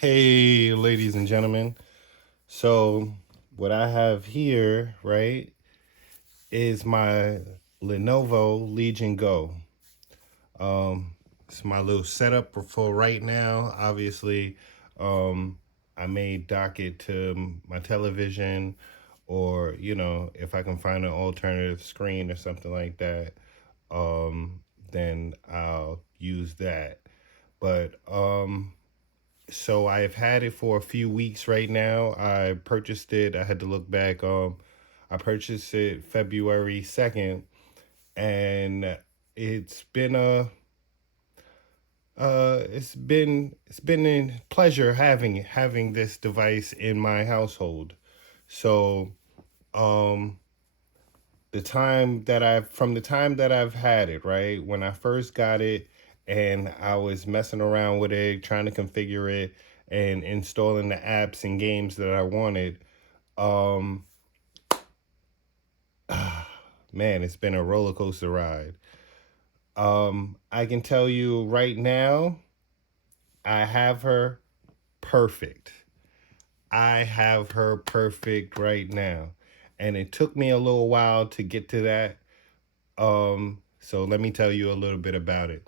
Hey, ladies and gentlemen. So, what I have here, right, is my Lenovo Legion Go. Um, it's my little setup for right now. Obviously, I may dock it to my television, or if I can find an alternative screen or something like that, um, then I'll use that. But so I've had it for a few weeks right now. I purchased it. I had to look back. I purchased it February 2nd, and it's been a it's been a pleasure having this device in my household. So um the time that I've had it, right? When I first got it and I was messing around with it, trying to configure it and installing the apps and games that I wanted, um man, it's been a roller coaster ride. I can tell you right now, I have her perfect. I have her perfect right now. And it took me a little while to get to that. So let me tell you a little bit about it.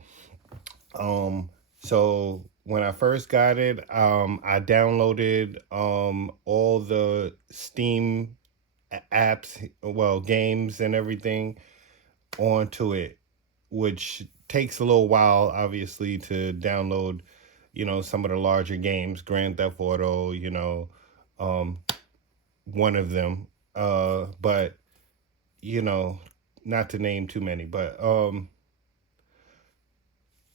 So when I first got it, I downloaded all the Steam apps, well, games and everything onto it, which takes a little while, obviously, to download. Some of the larger games, Grand Theft Auto, um, one of them. But you know, not to name too many, but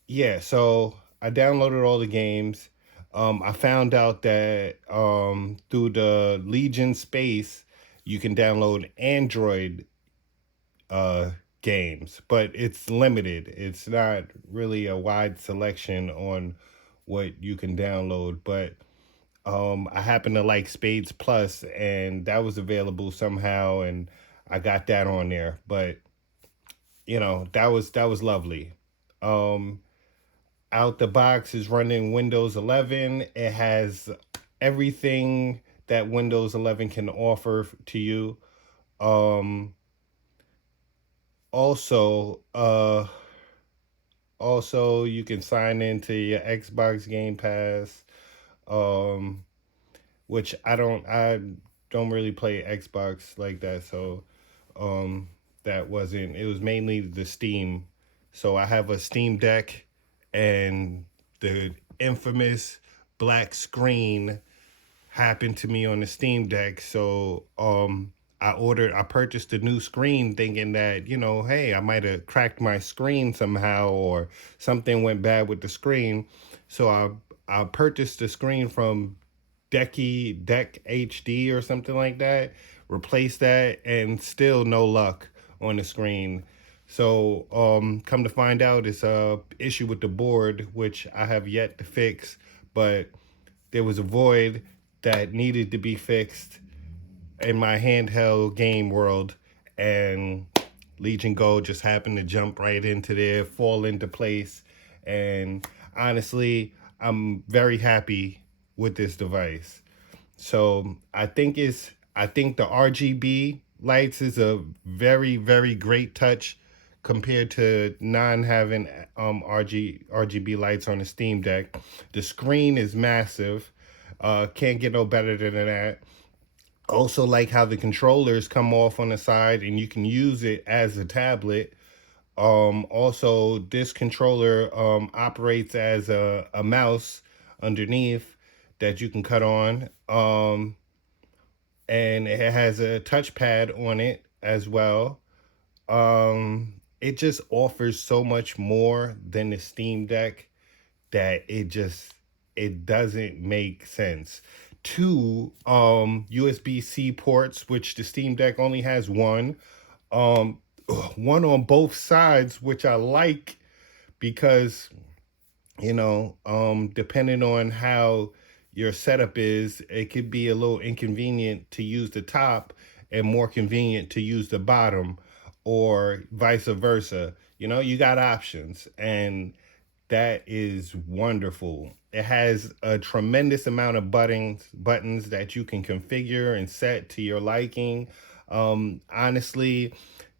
yeah, so I downloaded all the games. I found out that through the Legion space, you can download Android uh, games, but it's limited. It's not really a wide selection on what you can download. But I happen to like Spades Plus, and that was available somehow, and I got that on there. But that was lovely. Um, Out the box is running Windows 11. It has everything that Windows 11 can offer to you. Um, also, you can sign into your Xbox Game Pass, um, which I don't really play Xbox like that, so um, that wasn't. It was mainly the Steam. So I have a Steam Deck, and the infamous black screen happened to me on the Steam Deck. So I purchased a new screen thinking that, hey, I might have cracked my screen somehow or something went bad with the screen. So I purchased the screen from Deck HD or something like that, replaced that, and still no luck on the screen. So come to find out, it's a issue with the board, which I have yet to fix, but there was a void that needed to be fixed in my handheld game world, and Legion Go just happened to jump right into there, fall into place, and honestly, I'm very happy with this device. So I think the RGB lights is a very very great touch compared to non having RGB lights on the Steam Deck. The screen is massive. Can't get no better than that. Also like how the controllers come off on the side and you can use it as a tablet. Also this controller operates as a mouse underneath that you can cut on. And it has a touchpad on it as well. It just offers so much more than the Steam Deck that it doesn't make sense. Two USB-C ports, which the Steam Deck only has one. Um, One on both sides, which I like because depending on how your setup is, it could be a little inconvenient to use the top and more convenient to use the bottom, or vice versa. You got options, and that is wonderful. It has a tremendous amount of buttons that you can configure and set to your liking. Honestly,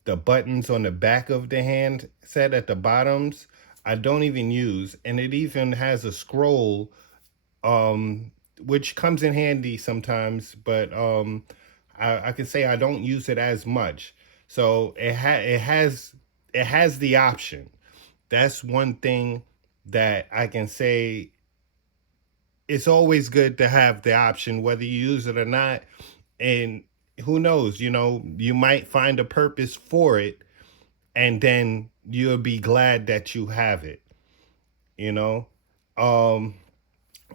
the buttons on the back of the hand set at the bottoms, I don't even use, and it even has a scroll, um, which comes in handy sometimes, but I can say I don't use it as much. So it has the option. That's one thing that I can say. It's always good to have the option, whether you use it or not. And who knows, you might find a purpose for it, and then you'll be glad that you have it, you know? Um,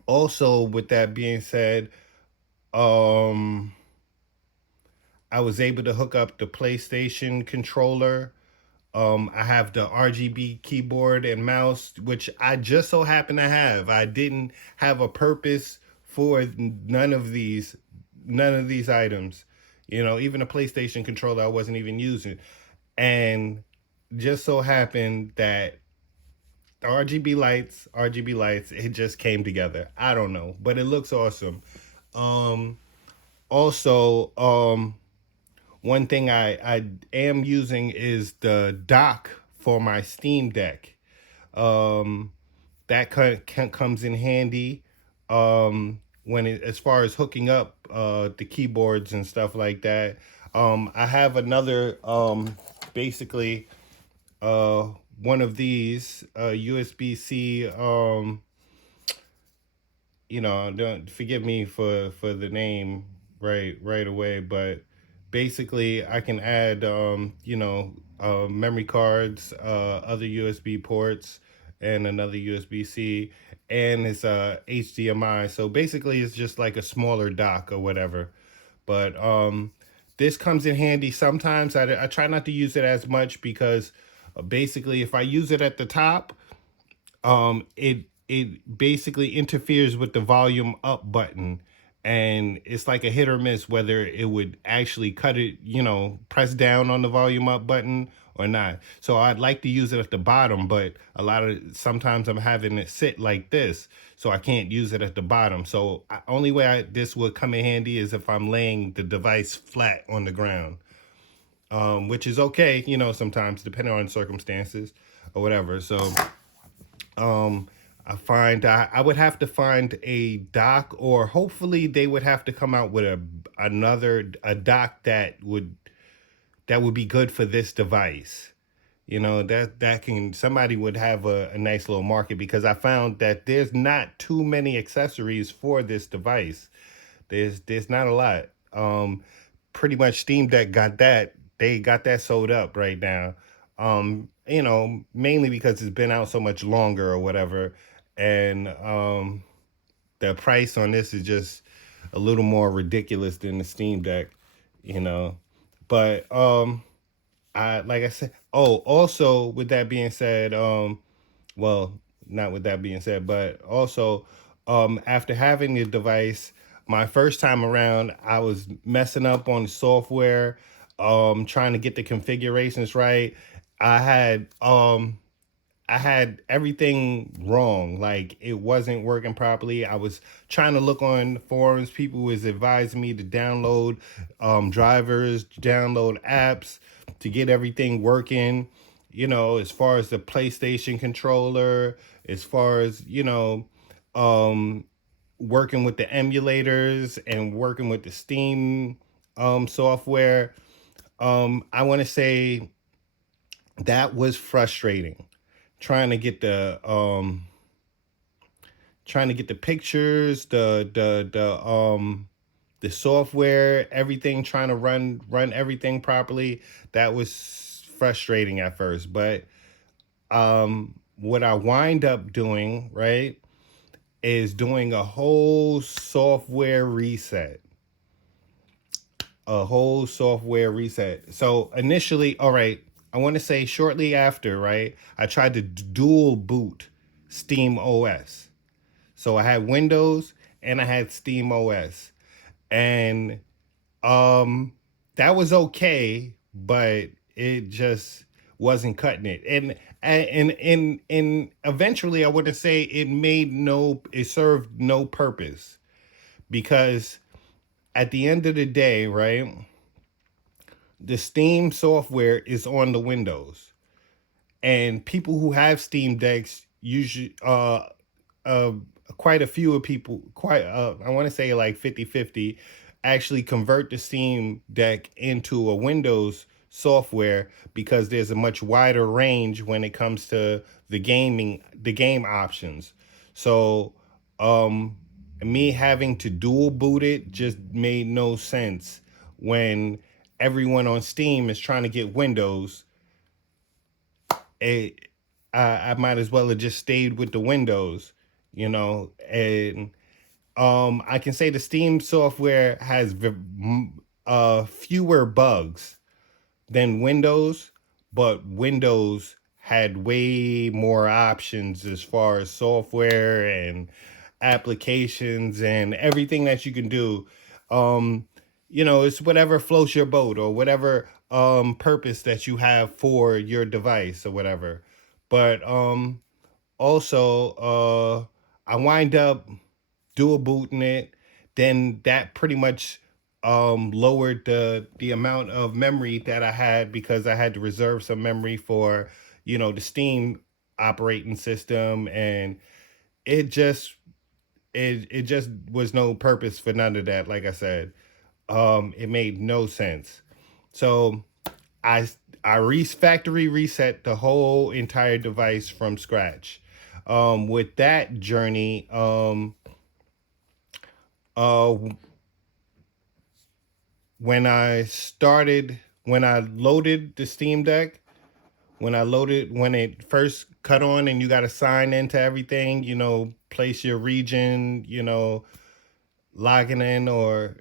Also, with that being said, um, I was able to hook up the PlayStation controller. I have the RGB keyboard and mouse, which I just so happen to have. I didn't have a purpose for none of these items. Even a PlayStation controller I wasn't even using. And just so happened that the RGB lights, it just came together. I don't know, but it looks awesome. Um, Also, one thing I am using is the dock for my Steam Deck. Um, that comes in handy as far as hooking up the keyboards and stuff like that. I have another basically uh, one of these USB C. Don't forgive me for the name right away, but basically I can add memory cards, other USB ports, and another USB C, and it's HDMI. So basically it's just like a smaller dock or whatever. But this comes in handy sometimes. I try not to use it as much because basically if I use it at the top, it basically interferes with the volume up button, and it's like a hit or miss whether it would actually cut it, press down on the volume up button or not. So I'd like to use it at the bottom, but sometimes I'm having it sit like this, so I can't use it at the bottom. So only way this would come in handy is if I'm laying the device flat on the ground, which is okay, sometimes depending on circumstances or whatever. So um, I would have to find a dock, or hopefully they would have to come out with a dock that would be good for this device. That can somebody would have a nice little market, because I found that there's not too many accessories for this device. There's not a lot. Pretty much Steam Deck got that. They got that sold up right now. Mainly because it's been out so much longer or whatever, and the price on this is just a little more ridiculous than the Steam Deck, you know. But I like I said. Oh, also with that being said, well, not with that being said, but also, after having the device, my first time around, I was messing up on the software, trying to get the configurations right. I had I had everything wrong. Like, it wasn't working properly. I was trying to look on forums. People was advising me to download drivers, download apps to get everything working. As far as the PlayStation controller, as far as um, working with the emulators and working with the Steam software. I want to say that was frustrating, trying to get the pictures, the software, everything, trying to run everything properly. That was frustrating at first, but what I wind up doing, right, is doing a whole software reset. So initially, all right, I want to say shortly after, right, I tried to dual boot Steam OS. So I had Windows and I had Steam OS. And um that was okay, but it just wasn't cutting it. And eventually I would say it served no purpose, because at the end of the day, right, the Steam software is on the Windows, and people who have Steam decks usually uh quite a few of people, quite I want to say like 50-50, actually convert the Steam Deck into a Windows software, because there's a much wider range when it comes to the game options. So um me having to dual boot it just made no sense when everyone on Steam is trying to get Windows. it, I might as well have just stayed with the Windows, and I can say the Steam software has fewer bugs than Windows, but Windows had way more options as far as software and applications and everything that you can do. Um, it's whatever floats your boat, or whatever purpose that you have for your device or whatever. But also, I wind up dual booting it. Then that pretty much lowered the amount of memory that I had, because I had to reserve some memory for the Steam operating system. And it just it just was no purpose for none of that. Like I said, it made no sense. So I factory reset the whole entire device from scratch. With that journey, uh, when I loaded the Steam Deck, when it first cut on and you got to sign into everything, place your region, logging in, or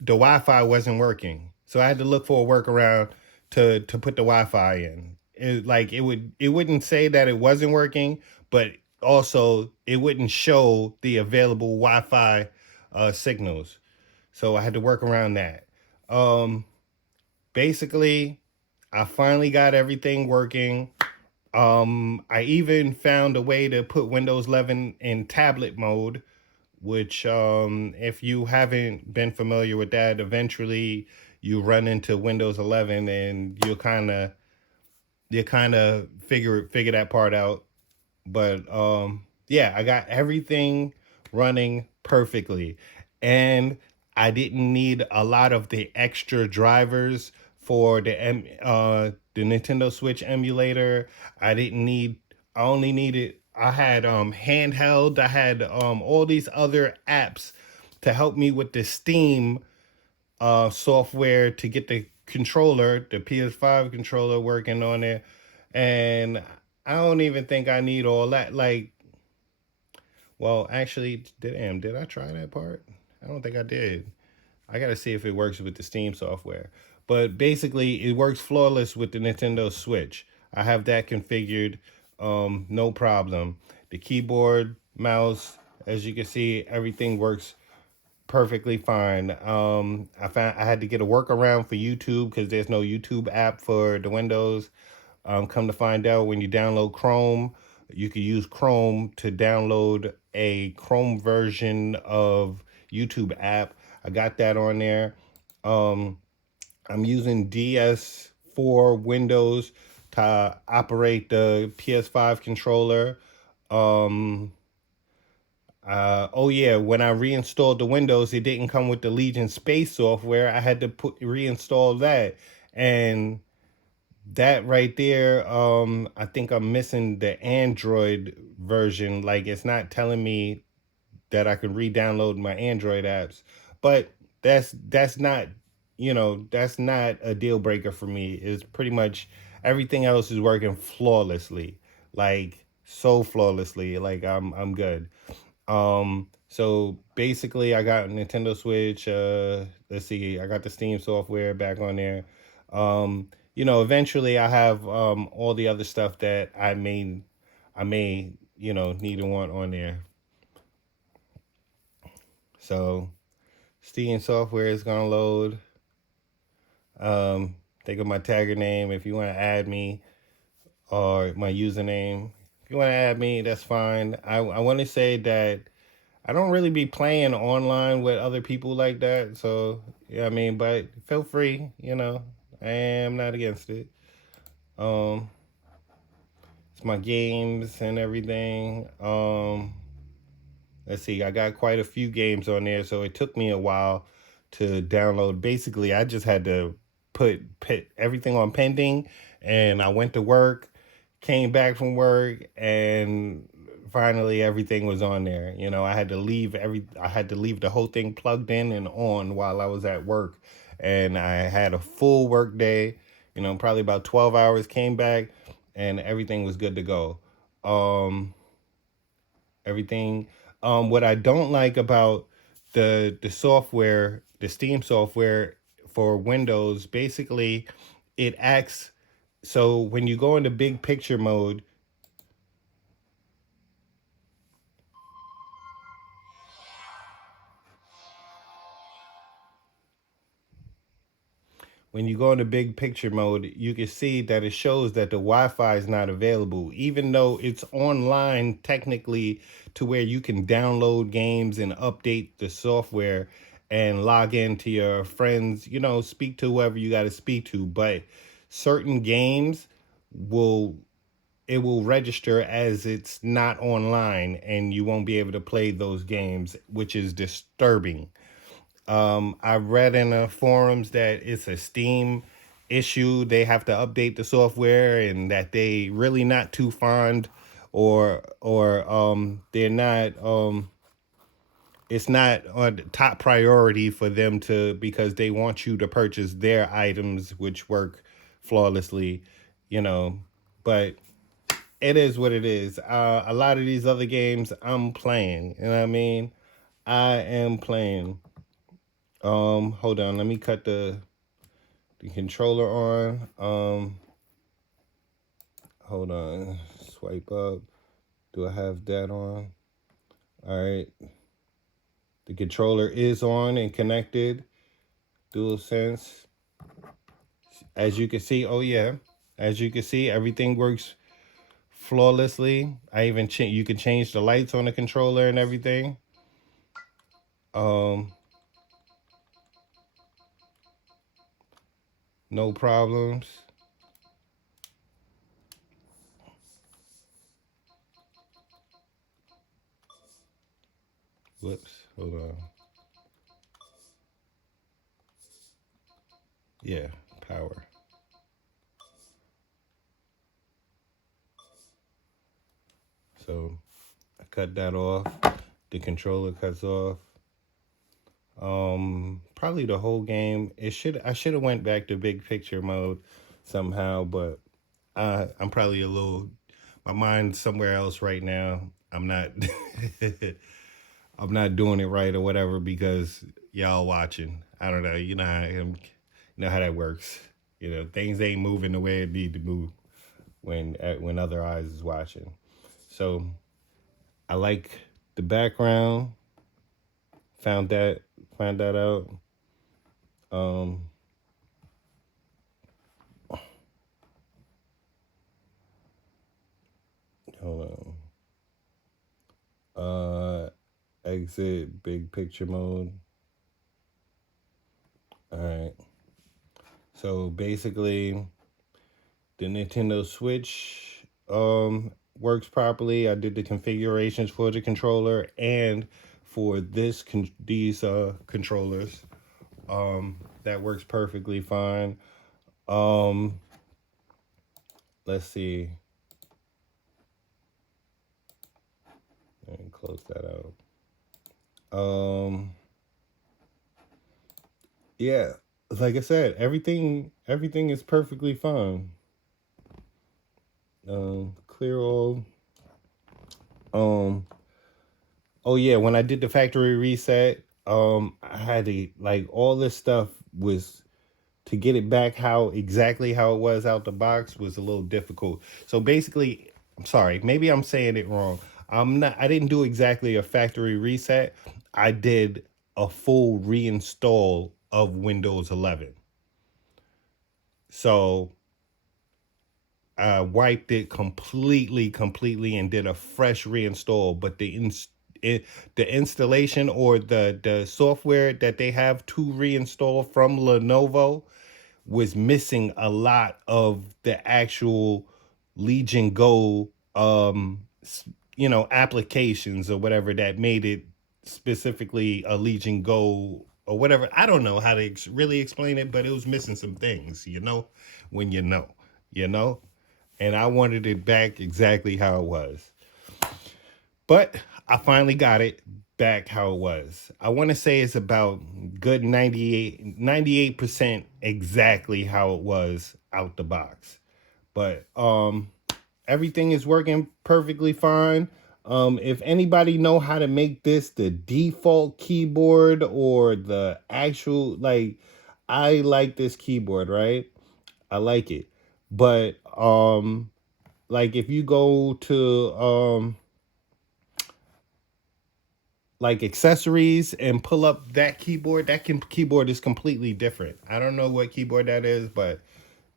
the Wi-Fi wasn't working, so I had to look for a workaround to put the Wi-Fi in. It wouldn't say that it wasn't working, but also it wouldn't show the available Wi-Fi signals. So I had to work around that. Um, Basically, I finally got everything working. I even found a way to put Windows 11 in tablet mode, which, if you haven't been familiar with that, eventually you run into Windows 11 and you kind of figure that part out. But yeah, I got everything running perfectly, and I didn't need a lot of the extra drivers for the Nintendo Switch emulator. I didn't need. I only needed. I had handheld. I had all these other apps to help me with the Steam software to get the PS5 controller working on it. And I don't even think I need all that. Like, well, actually, did I try that part? I don't think I did. I gotta see if it works with the Steam software. But basically, it works flawless with the Nintendo Switch. I have that configured, no problem. The keyboard, mouse, as you can see, everything works perfectly fine. I found I had to get a workaround for YouTube because there's no YouTube app for the Windows. Come to find out, when you download Chrome, you can use Chrome to download a Chrome version of YouTube app. I got that on there. Um, I'm using DS4 Windows to operate the PS5 controller. Um, oh yeah, when I reinstalled the Windows, it didn't come with the Legion Space software. I had to reinstall that, and that right there, I think I'm missing the Android version. Like, it's not telling me that I can re-download my Android apps. But that's not, that's not a deal breaker for me. It's pretty much everything else is working flawlessly. Like, so flawlessly. Like, I'm good. So basically I got a Nintendo Switch, let's see, I got the Steam software back on there. Eventually I have all the other stuff that I may, need and want on there. So Steam software is gonna load. Um, think of my tagger name. If you want to add me, or my username, if you want to add me, that's fine. I want to say that I don't really be playing online with other people like that. So, yeah, I mean, but feel free, I am not against it. Um, it's my games and everything. Let's see, I got quite a few games on there, so it took me a while to download. Basically, I just had to put everything on pending, and I went to work, came back from work, and finally everything was on there. I had to leave the whole thing plugged in and on while I was at work, and I had a full work day. Probably about 12 hours. Came back, and everything was good to go. Um, everything. What I don't like about the software, the Steam software for Windows, basically, it acts so when you go into big picture mode. When you go into big picture mode, you can see that it shows that the Wi-Fi is not available, even though it's online technically to where you can download games and update the software and log into your friends, speak to whoever you got to speak to. But certain games will it will register as it's not online and you won't be able to play those games, which is disturbing. I read in the forums that it's a Steam issue. They have to update the software, and that they really not too fond, or they're not. It's not on the top priority for them to, because they want you to purchase their items, which work flawlessly, you know. But it is what it is. A lot of these other games I'm playing. You know what I mean? I am playing. Hold on. Let me cut the controller on. Hold on. Swipe up. Do I have that on? All right. The controller is on and connected. Dual sense. As you can see, oh yeah. As you can see, everything works flawlessly. I even you can change the lights on the controller and everything. Um, no problems. Whoops. Hold on. Yeah, power. So I cut that off. The controller cuts off. Probably the whole game. I should have went back to big picture mode somehow, but I'm probably a little, my mind's somewhere else right now. I'm not I'm not doing it right or whatever because y'all watching. I don't know. You know how that works. Things ain't moving the way it need to move when other eyes is watching. So I like the background. Found that found that out. Um, hold on. Exit big picture mode. All right. So basically, the Nintendo Switch works properly. I did the configurations for the controller and for these controllers. That works perfectly fine. Um, let's see. Let me close that out. Um, yeah, like I said, everything is perfectly fine. Clear all. Um, oh yeah, when I did the factory reset, I had to, like, all this stuff was to get it back how it was out the box was a little difficult. So basically, I'm sorry, maybe I'm saying it wrong. I didn't do exactly a factory reset. I did a full reinstall of Windows 11. So I wiped it completely, and did a fresh reinstall. But it, the installation, or the software that they have to reinstall from Lenovo, was missing a lot of the actual Legion Go, applications or whatever that made it specifically a Legion Go or whatever. I don't know how to really explain it, but it was missing some things, when you know, and I wanted it back exactly how it was. But I finally got it back how it was. I want to say it's about good 98% exactly how it was out the box. But everything is working perfectly fine. If anybody know how to make this the default keyboard or the actual, like, I like this keyboard, right? I like it. But like, if you go to like accessories and pull up that keyboard, keyboard is completely different. I don't know what keyboard that is, but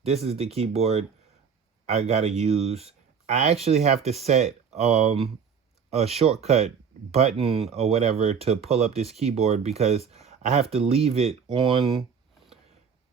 this is the keyboard I gotta use. I actually have to set a shortcut button or whatever to pull up this keyboard, because I have to leave it on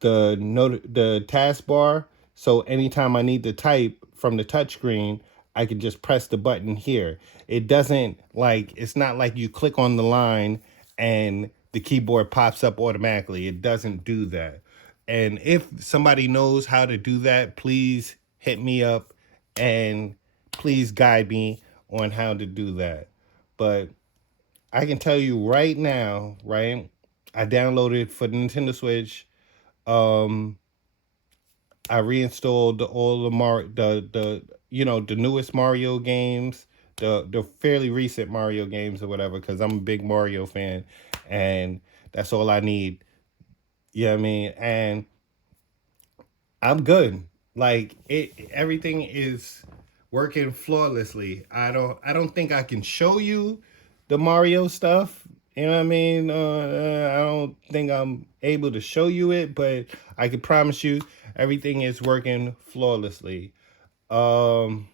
the taskbar. So anytime I need to type from the touchscreen, I can just press the button here. It doesn't, like, it's not like you click on the line and the keyboard pops up automatically. It doesn't do that. And if somebody knows how to do that, please hit me up and please guide me on how to do that. But I can tell you right now, right? I downloaded for the Nintendo Switch. Um, I reinstalled all the newest Mario games, the fairly recent Mario games or whatever, because I'm a big Mario fan, and that's all I need. You know what I mean? And I'm good. Like, everything is working flawlessly. I don't think I can show you the Mario stuff. You know what I mean? I don't think I'm able to show you it, but I can promise you everything is working flawlessly. Um,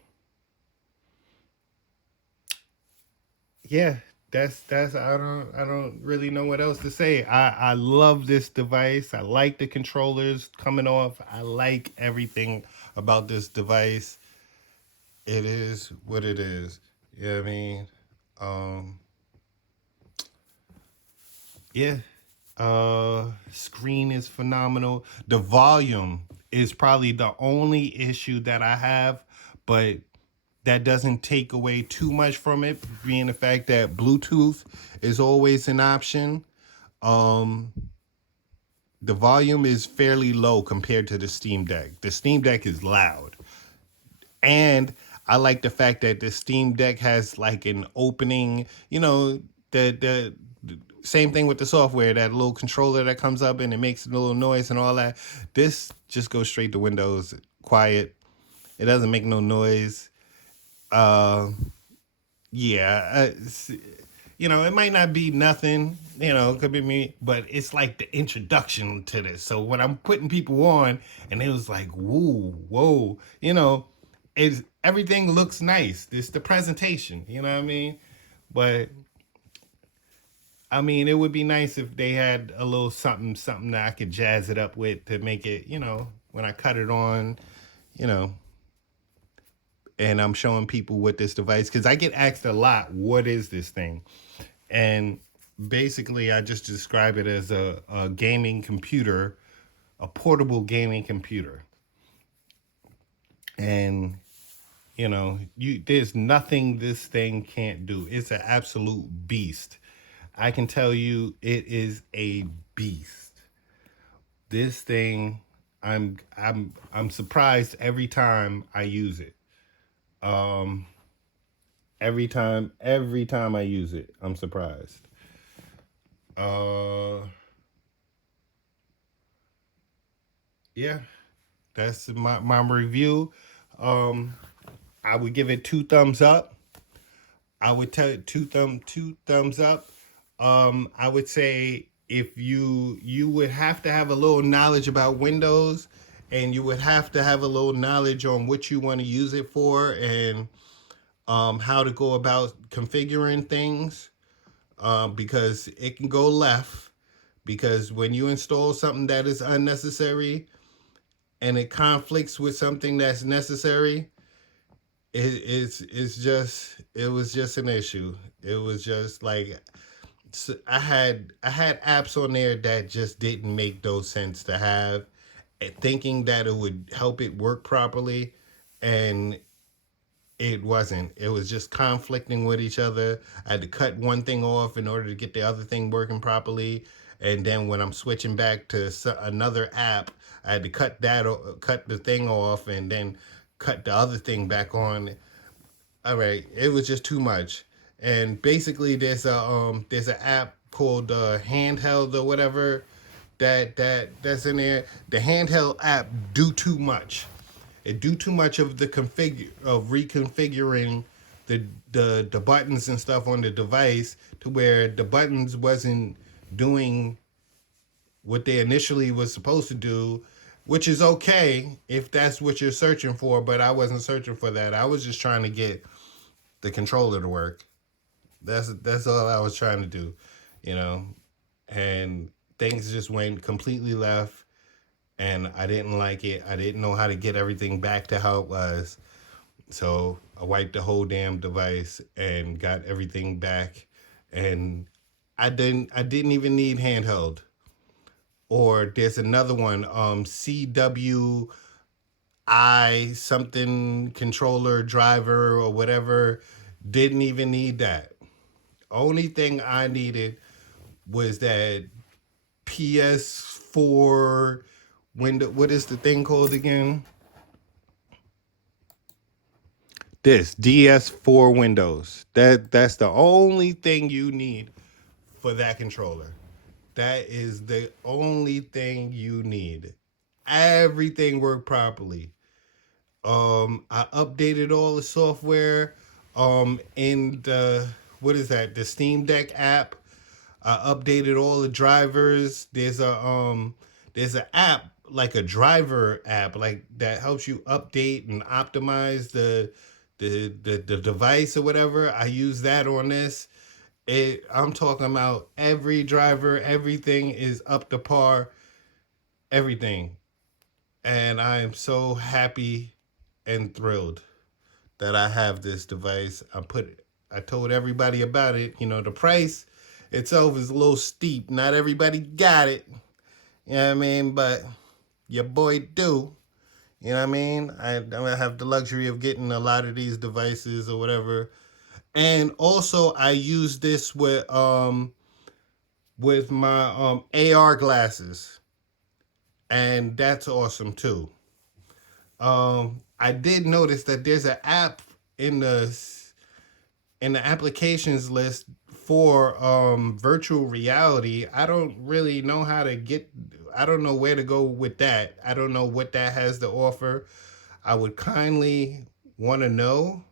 yeah, that's I don't really know what else to say. I love this device. I like the controllers coming off. I like everything about this device. It is what it is. You know what I mean? Um, yeah. Screen is phenomenal. The volume is probably the only issue that I have, but that doesn't take away too much from it, being the fact that Bluetooth is always an option. Um, the volume is fairly low compared to the Steam Deck. The Steam Deck is loud. And I like the fact that the Steam Deck has like an opening, the same thing with the software, that little controller that comes up and it makes a little noise and all that. This just goes straight to Windows, quiet. It doesn't make no noise. Uh, yeah, it might not be nothing, it could be me, but it's like the introduction to this. So when I'm putting people on, and it was like, whoa, whoa, it's everything looks nice. It's the presentation, you know what I mean? But I mean, it would be nice if they had a little something that I could jazz it up with to make it, when I cut it on, you know, and I'm showing people what this device, because I get asked a lot, what is this thing? And basically, I just describe it as a gaming computer, a portable gaming computer. And there's nothing this thing can't do. It's an absolute beast. I can tell you, it is a beast. This thing, I'm surprised every time I use it. Um, every time I use it, I'm surprised. Uh, yeah, that's my review. Um, I would give it two thumbs up. I would tell it two thumbs up. I would say, if you would have to have a little knowledge about Windows and you would have to have a little knowledge on what you want to use it for, and how to go about configuring things, because it can go left. Because when you install something that is unnecessary and it conflicts with something that's necessary, it was just an issue. It was just like, I had apps on there that just didn't make no sense to have, thinking that it would help it work properly, and it wasn't. It was just conflicting with each other. I had to cut one thing off in order to get the other thing working properly, and then when I'm switching back to another app, I had to cut the thing off, and then cut the other thing back on. All right, it was just too much. And basically, there's an app called Handheld or whatever, that's in there. The Handheld app do too much. It do too much of the configure of reconfiguring the buttons and stuff on the device, to where the buttons wasn't doing what they initially was supposed to do, which is okay if that's what you're searching for. But I wasn't searching for that. I was just trying to get the controller to work. That's all I was trying to do, you know. And things just went completely left, and I didn't like it. I didn't know how to get everything back to how it was. So I wiped the whole damn device and got everything back. And I didn't even need handheld. Or there's another one, CWI something controller driver or whatever. Didn't even need that. Only thing I needed was that PS4 window. What is the thing called again? This DS4 Windows. That's the only thing you need for that controller. That is the only thing you need. Everything worked properly. I updated all the software in the, what is that? The Steam Deck app. I updated all the drivers. There's an app, like a driver app, like that helps you update and optimize the device or whatever. I use that on this. I'm talking about every driver, everything is up to par, everything. And I am so happy and thrilled that I have this device. I told everybody about it. You know, the price itself is a little steep. Not everybody got it. You know what I mean? But your boy do. You know what I mean? I have the luxury of getting a lot of these devices or whatever. And also I use this with my AR glasses. And that's awesome too. I did notice that there's an app in the applications list for virtual reality. I don't really know how to get. I don't know where to go with that. I don't know what that has to offer. I would kindly want to know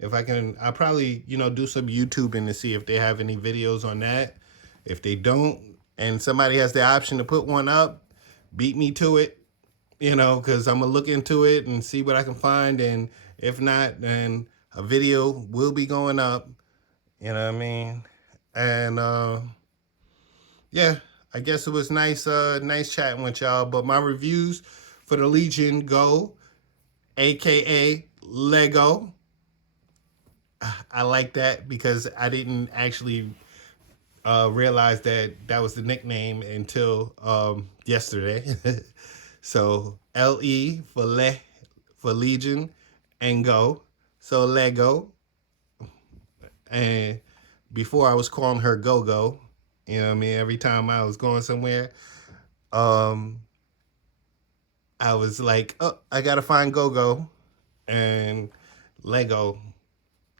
if I can. I probably do some YouTubing to see if they have any videos on that. If they don't, and somebody has the option to put one up, beat me to it. Because I'm gonna look into it and see what I can find, and if not, then a video will be going up. You know what I mean? And yeah, I guess it was nice chatting with y'all. But my reviews for the Legion Go, aka Lego, I like that because I didn't actually realize that that was the nickname until yesterday. So for Legion and Go. So Lego. And before I was calling her Go Go. You know what I mean? Every time I was going somewhere, um, I was like, oh, I gotta find Go Go. And Lego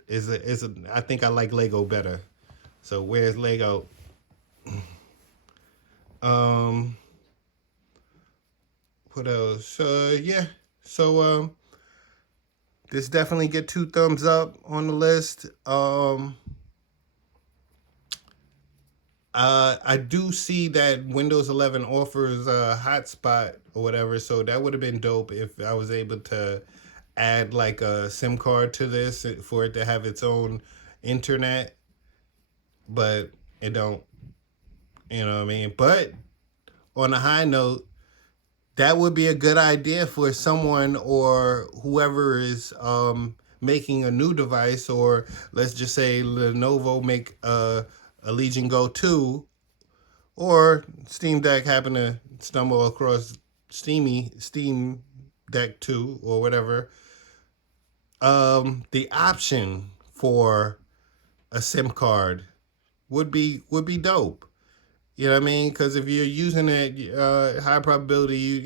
is a I think I like Lego better. So where's Lego? Um what else? Yeah. So this definitely get 2 thumbs up on the list. I do see that Windows 11 offers a hotspot or whatever, so that would have been dope if I was able to add like a SIM card to this for it to have its own internet, but it don't, you know what I mean? But on a high note, that would be a good idea for someone or whoever is making a new device, or let's just say Lenovo make a Legion Go 2, or Steam Deck happen to stumble across Steam Deck 2 or whatever. The option for a SIM card would be dope. You know what I mean? Because if you're using it, high probability,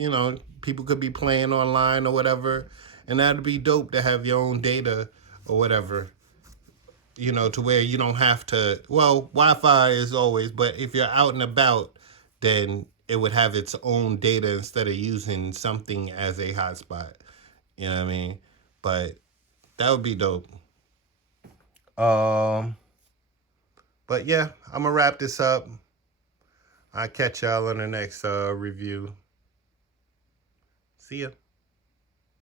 people could be playing online or whatever, and that'd be dope to have your own data or whatever. To where you don't have to. Well, Wi-Fi is always, but if you're out and about, then it would have its own data instead of using something as a hotspot. You know what I mean? But that would be dope. Um, but yeah, I'm gonna wrap this up. I'll catch y'all on the next review. See ya.